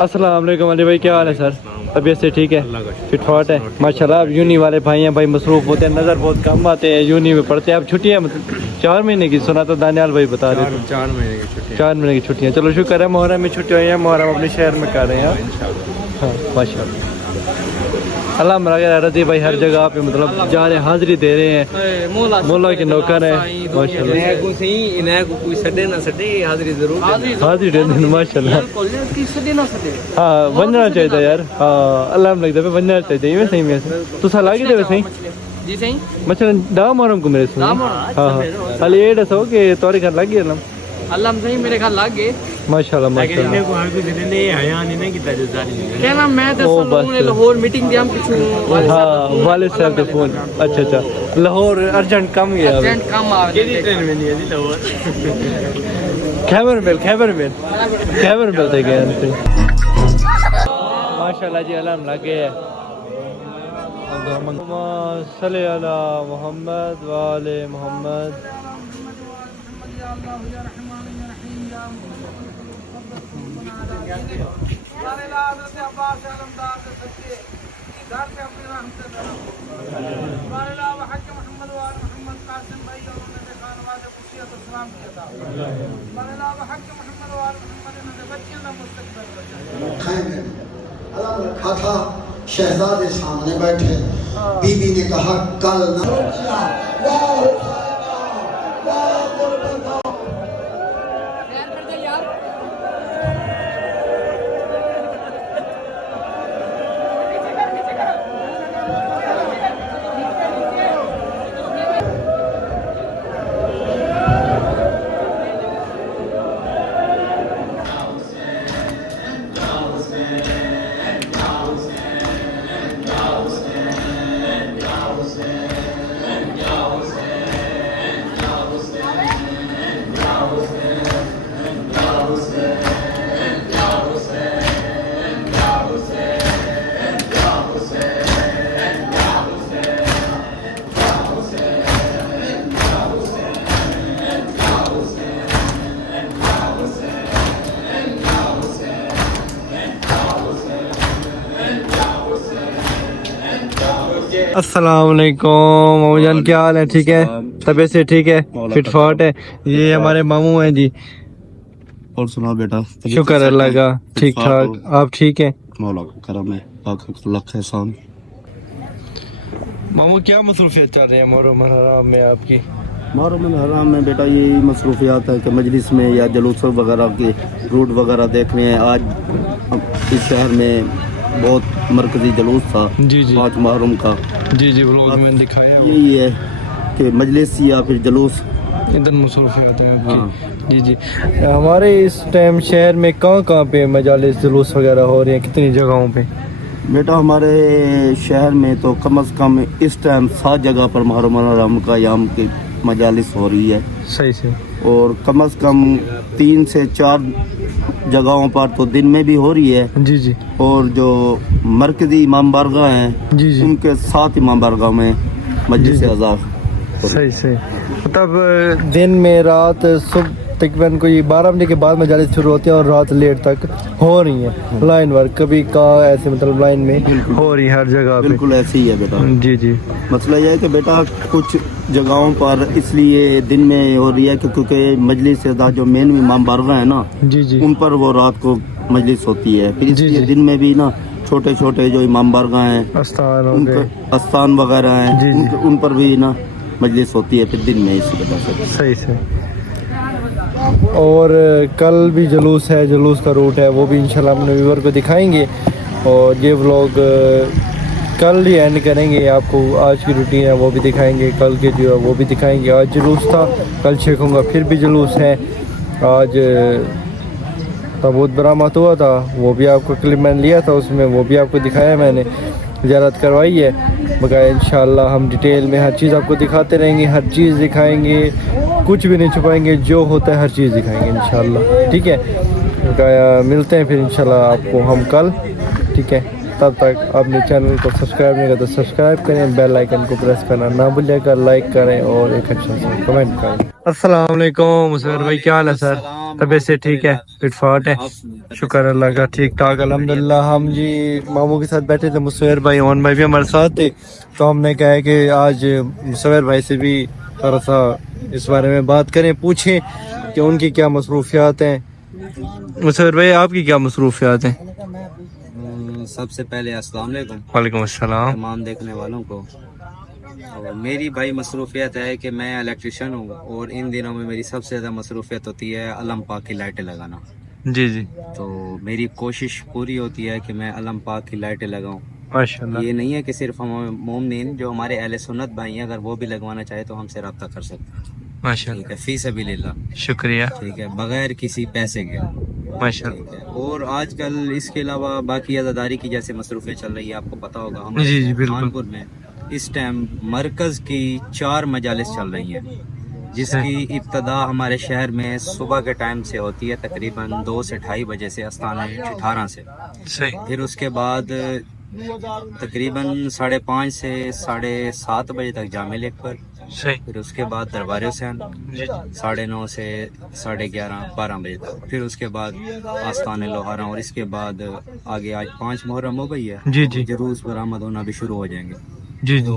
अस्सलाम वालेकुम अली भाई, क्या हाल है सर? तबीयत से ठीक है, फिट फाट है माशाल्लाह। आप यूनी वाले भाई हैं भाई, मसरूफ़ होते हैं, नज़र बहुत कम आते हैं, यूनी में पढ़ते हैं। आप छुट्टियाँ मतलब 4 महीने की सुना तो दानियाल भाई बता रहे थे। 4 महीने की छुट्टी। 4 महीने की छुट्टियाँ, चलो शुक्र है मुहर्रम में छुट्टी हुई है, मुहर्रम अपने शहर में कर रहे हैं। हाँ माशाल्लाह, अल्लाह मरा रजी भाई हर जगह पे मतलब जा रहे हैं, हाजिरी दे रहे हैं, मौला के नौकर हैं माशाल्लाह। हाजिरी दे दें माशाल्लाह। हाँ बनना चाहिए यार, हाँ अल्लाह में लगता है बनना चाहिए। मैं सही में तो सलाह की दे सही जी सही मसलन दा मोहरम को मेरे सुन। हाँ हाँ अली ये दसो कि तोरे घर लग गया अल्लाह में सही मेरे घर लग गए माशाल्लाह माशाल्लाह। क्या नाम मैं तो ओ, बस। लाहौर मीटिंग दी हम कुछ हाँ वालिद साहब का फोन। अच्छा अच्छा, लाहौर अर्जेंट कम गया अभी। अर्जेंट काम आ गया खैबर मिल थे गए उनसे माशाल्लाह जी। अल्लाह लग गए है। सल्ले अला मोहम्मद वाले मोहम्मद। रखा था शहजादे सामने बैठे, बीबी ने कहा कल अस्सलाम वालेकुम मामू जान, क्या हाल है? ठीक है, तबीयत से ठीक है, फिट फाट है। ये हमारे मामू हैं जी। और सुना बेटा? शुक्र अल्लाह का, ठीक ठाक। आप ठीक हैं? मौला का करम है, लख एहसान। मामू क्या मसरूफियत चल रही है मुहर्रम हराम में आपकी? मुहर्रम हराम में बेटा ये मसरूफियात है कि मजलिस में या जुलूस वगैरह के रूट वगैरह देखने हैं। आज इस शहर में बहुत मरकजी जुलूस था जी जी 5 मुहर्रम का। जी जी व्लॉग में दिखाया वो। यही है कि मजलिस या फिर जुलूस इधर मसरूफियत है आपकी। हाँ। जी जी, हमारे इस टाइम शहर में कहाँ पे मजालिस जुलूस वगैरह हो रही हैं, कितनी जगहों पे? बेटा हमारे शहर में तो कम से कम इस टाइम 7 जगह पर मुहर्रम हराम का याम की मजालिस हो रही है। सही से। और कम से कम 3 से 4 जगहों पर तो दिन में भी हो रही है। जी जी और जो मरकजी इमाम बारगाह हैं जी जी उनके 7 इमाम बारगाह में मजलिस अज़ा। सही सही, मतलब दिन में रात सुबह तकरीबन कोई 12 बजे के बाद मजालिस शुरू होती है और रात लेट तक हो रही है लाइन वर्क। कभी का ऐसे मतलब लाइन में हो रही है हर जगह पे। बिल्कुल ऐसे ही है बेटा। जी जी मसला यह है कि बेटा कुछ जगहों पर इसलिए दिन में हो रही है कि क्योंकि मजलिस अज़ा जो मेन इमाम बारगाह है ना, जी जी उन पर वो रात को मजलिस होती है। फिर जी, इसलिए जी। दिन में भी ना छोटे छोटे जो इमाम बारगाह हैं अस्तान हो उनके गए। आस्थान वगैरह जी, हैं जी। उन पर भी ना मजलिस होती है फिर दिन में, इसी वजह से। सही से। और कल भी जुलूस है, जुलूस का रूट है, वो भी इंशाल्लाह अपने व्यूअर को दिखाएंगे। और ये व्लॉग कल ही एंड करेंगे, आपको आज की रूटीन है वो भी दिखाएंगे, कल के जो है वो भी दिखाएंगे। आज जुलूस था, कल चेखूँगा फिर भी जुलूस है। आज ताबूत बरामद हुआ था, वो भी आपको क्लिप मैंने लिया था, उसमें वो भी आपको दिखाया मैंने, ज़ियारत करवाई है बकाया। इंशाल्लाह हम डिटेल में हर चीज़ आपको दिखाते रहेंगे, हर चीज़ दिखाएंगे, कुछ भी नहीं छुपाएंगे, जो होता है हर चीज़ दिखाएंगे इंशाल्लाह। ठीक है, बकाया मिलते हैं फिर इंशाल्लाह आपको हम कल। ठीक है, तब तक अपने चैनल को सब्सक्राइब नहीं करते सब्सक्राइब करें, बेल आइकन को प्रेस करना ना भूलिएगा, लाइक करें और एक अच्छा सा कमेंट करें। अस्सलाम वालेकुम मुसव्विर भाई, क्या हाल है सर? तबीयत से ठीक है? फिट फाट है? शुक्र अल्लाह का, ठीक ठाक अल्हम्दुलिल्लाह। हम जी मामू के साथ बैठे थे, मुसव्विर भाई ओन भाई भी हमारे साथ थे, तो हमने कहा है कि आज मुसव्विर भाई से भी थोड़ा सा इस बारे में बात करें, पूछें कि उनकी क्या मसरूफियात हैं। मुसव्विर भाई आपकी क्या मसरूफियात हैं? सबसे पहले अस्सलाम वालेकुम वालेकुम अस्सलाम। तमाम देखने वालों को। और मेरी भाई मसरूफियत है कि मैं इलेक्ट्रिशियन हूँ और इन दिनों में मेरी सबसे ज़्यादा मसरूफियत होती है अलम पाक की लाइटें लगाना। जी जी तो मेरी कोशिश पूरी होती है कि मैं अलम पाक की लाइटें लगाऊं। माशाल्लाह। ये नहीं है कि सिर्फ हम मोमिन, जो हमारे अहले सुन्नत भाई हैं, अगर वो भी लगवाना चाहे तो हमसे रब्ता कर सकते हैं। माशाल्लाह, ठीक है, फी सबीलिल्लाह, शुक्रिया। ठीक है, बगैर किसी पैसे के। माशाल्लाह। ठीक है। और आजकल इसके अलावा बाकी अज़ादारी की जैसे मसरूफियत चल रही है, आपको पता होगा जी जी हमारे बिल्कुल। कानपुर में इस टाइम मरकज की 4 मजालिस चल रही हैं, जिसकी इब्तदा हमारे शहर में सुबह के टाइम से होती है, तकरीबन 2 से 2:30 बजे से आस्थाना 18 से। सही। फिर उसके बाद तकरीबन 5:30 से 7:30 बजे तक जामे लेकर, सही। फिर उसके बाद दरबार हुसैन 9:30 से 11:30 12 बजे तक, फिर उसके बाद आस्थान लोहारा, और इसके बाद आगे आज 5 मुहर्रम हो गई है, जी जी जुलूस बरामद होना भी शुरू हो जाएंगे। जी जी। तो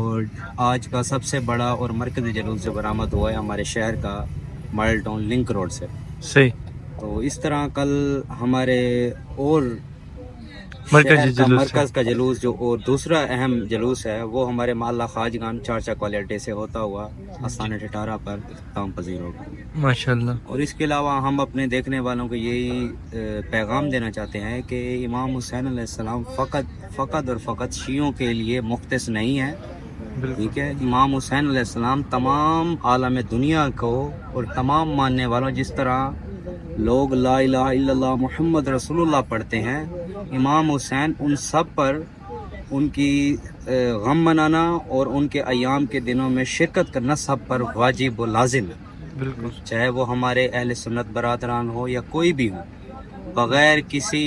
आज का सबसे बड़ा और मरकजी जुलूस जो बरामद हुआ है हमारे शहर का मॉडल टाउन लिंक रोड से। सही। तो इस तरह कल हमारे और मरकजी शहर का जुलूस मरकज का जुलूस जो और दूसरा अहम जुलूस है वो हमारे माला खाजगान 4 चक्वाली अड्डे से होता हुआ आस्थान 18 पर इख्तिताम पजीर होगा। माशाल्लाह। और इसके अलावा हम अपने देखने वालों को यही पैगाम देना चाहते हैं कि इमाम हुसैन अलैहिस्सलाम फ़कत और फ़कत शियों के लिए मुख्तस नहीं है। ठीक है, इमाम हुसैन अलैहिस्सलाम तमाम आलम दुनिया को और तमाम मानने वालों, जिस तरह लोग ला इलाहा इल्लल्लाह मुहम्मद रसूलुल्लाह पढ़ते हैं, इमाम हुसैन उन सब पर उनकी गम मनाना और उनके अयाम के दिनों में शिरकत करना सब पर वाजिब व लाजिम है। बिल्कुल। चाहे वो हमारे अहले सुन्नत बरादरान हो या कोई भी हो, बगैर किसी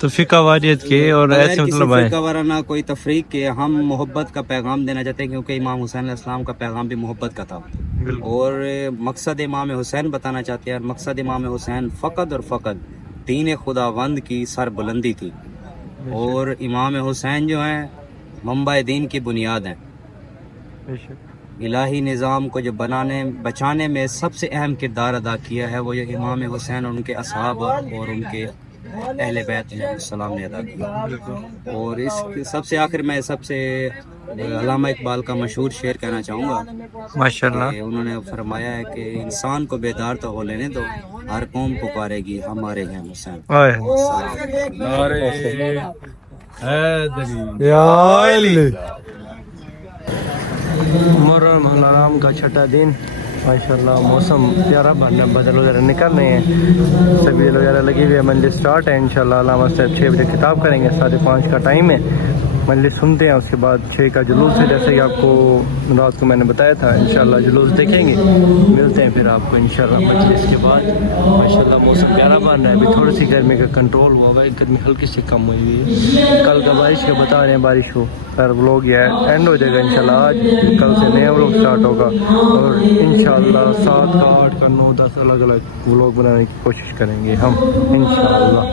तो फिका वारियत के और ऐसे मतलब आए वाराना कोई तफरीक के हम मोहब्बत का पैगाम देना चाहते हैं, क्योंकि इमाम हुसैन अलैहिस्सलाम का पैगाम भी मोहब्बत का था। और मकसद इमाम हुसैन बताना चाहते हैं, और मकसद इमाम हुसैन फ़कत और फ़कत दीन खुदावंद की सर बुलंदी थी। और इमाम हुसैन जो हैं मंबा दीन की बुनियाद हैं। इलाही निज़ाम को जो बचाने में सबसे अहम किरदार अदा किया है वो ये इमाम हुसैन और उनके असहाब और उनके अहले बैत सलाम ने अदा किया। और इस सबसे आखिर में सबसे अल्लामा इकबाल का मशहूर शेर कहना चाहूँगा। माशाल्लाह। उन्होंने फरमाया है कि इंसान को बेदार तो हो लेने दो, हर कौम पुकारेगी हमारे हैं हुसैन। मुहर्रम हराम का छठा दिन, माशाल्लाह मौसम प्यारा बनना, बदल वगैरह निकल रहे हैं, सभी वगैरह लगी हुई है। मंजिल स्टार्ट है इंशाल्लाह। अल्लामा साहब 6 बजे खिताब करेंगे, 5:30 का टाइम है। मंजिल सुनते हैं, उसके बाद 6 का जुलूस है, जैसे कि आपको रात को मैंने बताया था। इंशाल्लाह जुलूस देखेंगे, मिलते हैं फिर आपको इंशाल्लाह मजलिस के बाद। माशाल्लाह मौसम प्यारा बन रहा है, अभी थोड़ी सी गर्मी का कंट्रोल हुआ हुआ है, गर्मी हल्की से कम हुई हुई है। कल का बारिश का बता रहे हैं, बारिश हो पर व्लॉग यह एंड हो जाएगा इंशाल्लाह। आज कल से नया व्लॉग स्टार्ट होगा और इंशाल्लाह 7 का 8 का 9 10 अलग अलग व्लॉग बनाने की कोशिश करेंगे हम इंशाल्लाह।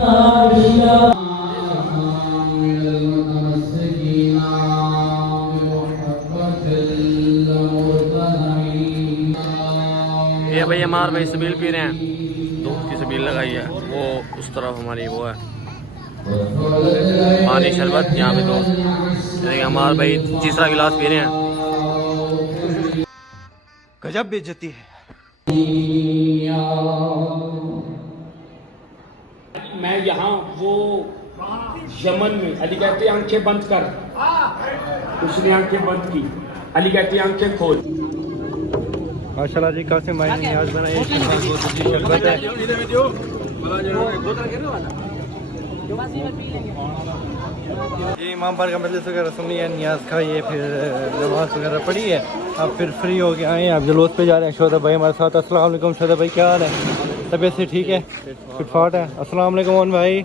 ये भाई हमारे भाई सबील पी रहे हैं, दूध की सबील लगाई है, वो उस तरफ हमारी वो है पानी शरबत, यहाँ पे दूध। हमारे भाई तीसरा गिलास पी रहे हैं। गजब बेइज्जती है। मैं यहाँ वो यमन में अली कहते आंखें बंद कर, उसने आंखें बंद की, अली कहते आंखें खोल। माशाल्लाह जी, कासिम भाई ने नियाज बनाई है, बहुत अच्छी शरबत है। जी इमाम पर का मजलिस वगैरह सुनी है, नियाज खाई है, फिर नमाज वगैरह पढ़ी है, अब फिर फ्री हो के आए हैं, आप जुलूस पे जा रहे हैं। शोधा भाई हमारे साथ। अस्सलाम वालेकुम शोधा भाई, क्या हाल है? तबीयत से ठीक है? फिट फाट है? अस्सलाम वालेकुम मोहन भाई,